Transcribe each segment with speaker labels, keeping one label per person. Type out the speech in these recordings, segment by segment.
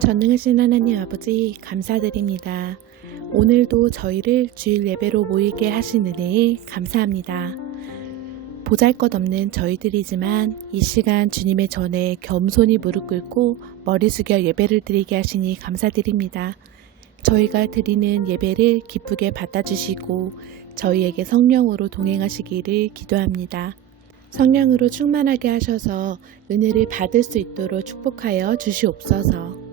Speaker 1: 전능하신 하나님 아버지 감사드립니다. 오늘도 저희를 주일 예배로 모이게 하신 은혜에 감사합니다. 보잘 것 없는 저희들이지만 이 시간 주님의 전에 겸손히 무릎 꿇고 머리 숙여 예배를 드리게 하시니 감사드립니다. 저희가 드리는 예배를 기쁘게 받아주시고 저희에게 성령으로 동행하시기를 기도합니다. 성령으로 충만하게 하셔서 은혜를 받을 수 있도록 축복하여 주시옵소서.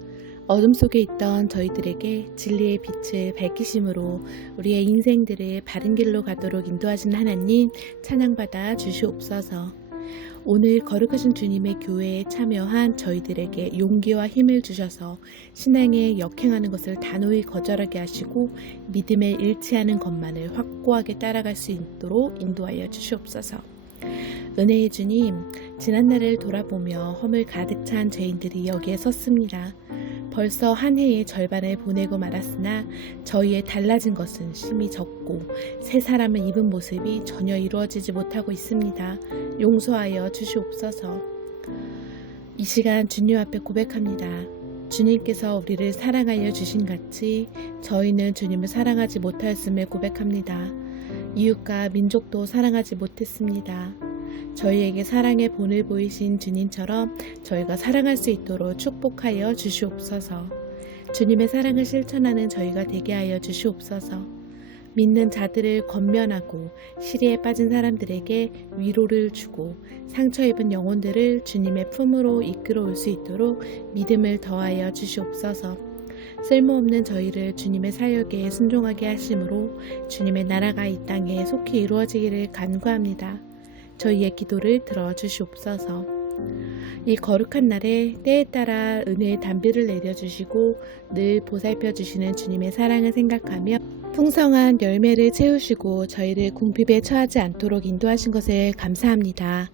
Speaker 1: 어둠 속에 있던 저희들에게 진리의 빛을 밝히심으로 우리의 인생들을 바른 길로 가도록 인도하신 하나님 찬양받아 주시옵소서. 오늘 거룩하신 주님의 교회에 참여한 저희들에게 용기와 힘을 주셔서 신앙에 역행하는 것을 단호히 거절하게 하시고 믿음에 일치하는 것만을 확고하게 따라갈 수 있도록 인도하여 주시옵소서. 은혜의 주님, 지난날을 돌아보며 허물 가득 찬 죄인들이 여기에 섰습니다. 벌써 한 해의 절반을 보내고 말았으나 저희의 달라진 것은 심히 적고 새 사람을 입은 모습이 전혀 이루어지지 못하고 있습니다. 용서하여 주시옵소서. 이 시간 주님 앞에 고백합니다. 주님께서 우리를 사랑하여 주신 같이 저희는 주님을 사랑하지 못하였음을 고백합니다. 이웃과 민족도 사랑하지 못했습니다. 저희에게 사랑의 본을 보이신 주님처럼 저희가 사랑할 수 있도록 축복하여 주시옵소서. 주님의 사랑을 실천하는 저희가 되게 하여 주시옵소서. 믿는 자들을 건면하고 시리에 빠진 사람들에게 위로를 주고 상처 입은 영혼들을 주님의 품으로 이끌어 올 수 있도록 믿음을 더하여 주시옵소서. 쓸모없는 저희를 주님의 사역에 순종하게 하심으로 주님의 나라가 이 땅에 속히 이루어지기를 간구합니다. 저희의 기도를 들어주시옵소서. 이 거룩한 날에 때에 따라 은혜의 담비를 내려주시고 늘 보살펴 주시는 주님의 사랑을 생각하며 풍성한 열매를 채우시고 저희를 궁핍에 처하지 않도록 인도하신 것에 감사합니다.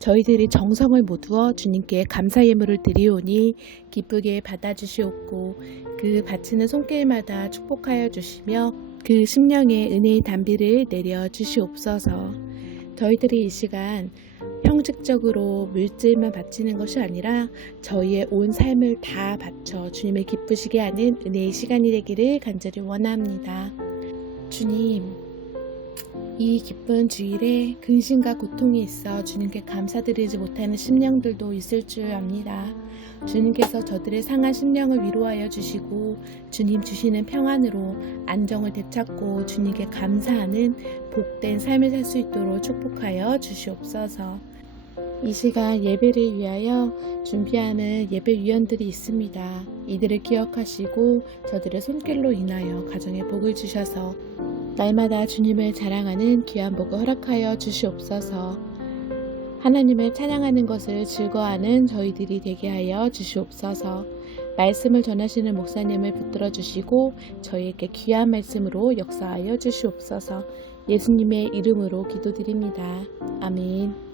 Speaker 1: 저희들이 정성을 모두어 주님께 감사 예물을 드리오니 기쁘게 받아주시옵고 그 바치는 손길마다 축복하여 주시며 그 심령의 은혜의 담비를 내려 주시옵소서. 저희들이 이 시간 형식적으로 물질만 바치는 것이 아니라 저희의 온 삶을 다 바쳐 주님을 기쁘시게 하는 은혜의 시간이 되기를 간절히 원합니다. 주님, 이 기쁜 주일에 근심과 고통이 있어 주님께 감사드리지 못하는 심령들도 있을 줄 압니다. 주님께서 저들의 상한 심령을 위로하여 주시고 주님 주시는 평안으로 안정을 되찾고 주님께 감사하는 복된 삶을 살 수 있도록 축복하여 주시옵소서. 이 시간 예배를 위하여 준비하는 예배 위원들이 있습니다. 이들을 기억하시고 저들의 손길로 인하여 가정에 복을 주셔서 날마다 주님을 자랑하는 귀한 복을 허락하여 주시옵소서. 하나님을 찬양하는 것을 즐거워하는 저희들이 되게 하여 주시옵소서. 말씀을 전하시는 목사님을 붙들어 주시고 저희에게 귀한 말씀으로 역사하여 주시옵소서. 예수님의 이름으로 기도드립니다. 아멘.